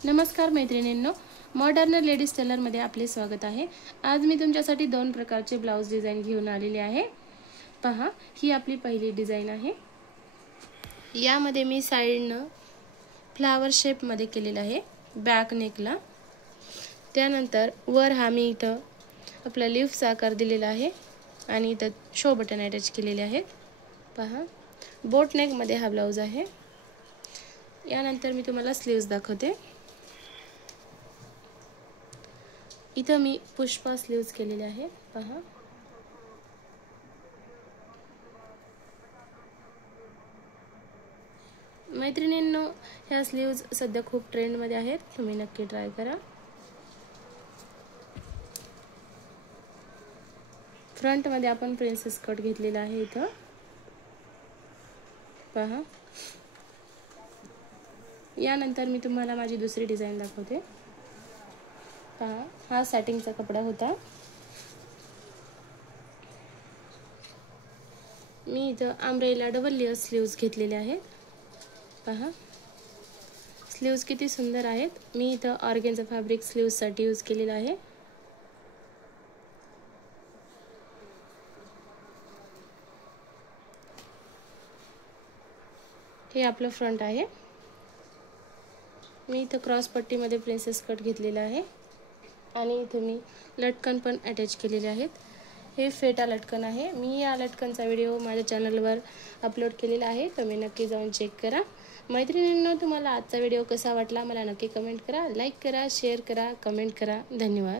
नमस्कार मैत्रिणींनो, modern ladies टेलरमध्ये आपले स्वागत आहे। आज मी तुमच्यासाठी दोन प्रकारचे ब्लाउज डिझाइन घेऊन आलेले आहे। पहा, ही आपली पहिली डिझाइन आहे। यामध्ये मी साइडनं फ्लावर शेप मध्ये केलेला आहे बॅक नेकला। त्यानंतर वर हा मी इथं आपला लीफचा आकार दिलेला आहे आणि इथं शो बटन अटॅच केलेले आहेत। पहा, बोट नेक मध्ये हा ब्लाउज आहे। यानंतर मी तुम्हाला स्लीव्स दाखवते। इथं मी पुष्पा स्लीव्स केलेले आहेत। पहा, मैत्रिणींनो, ह्या स्लीव्स सध्या खूप ट्रेंड मध्ये आहेत, तुम्ही नक्की ट्राय करा। फ्रंट मध्ये आपण प्रिन्सेस कट घेतलेला आहे इथं। पहा, यानंतर मी तुम्हाला माझी दुसरी डिझाइन दाखवते। पहा, हा सॅटिंगचा कपडा होता। मी इथं अम्ब्रेला डबल लेयर स्लीव्स घेतलेले आहेत। पहा, स्लीव्स किती सुंदर आहेत। मी इथं ऑर्गेन्झा फॅब्रिक स्लीव्स साठी यूज केलेला आहे। हे आपलं फ्रंट आहे। मी इथं क्रॉस पट्टी मध्ये प्रिन्सेस कट घेतलेला आहे आणि इथे मी लटकन पण अटॅच केलेले आहेत। हे फेटा लटकन आहे। मी या लटकनचा व्हिडिओ माझ्या चॅनलवर अपलोड केलेला आहे, तुम्ही नक्की जाऊन चेक करा। मैत्रिणींनो, तुम्हाला आजचा व्हिडिओ कसा वाटला मला नक्की कमेंट करा, लाईक करा, शेअर करा, कमेंट करा। धन्यवाद।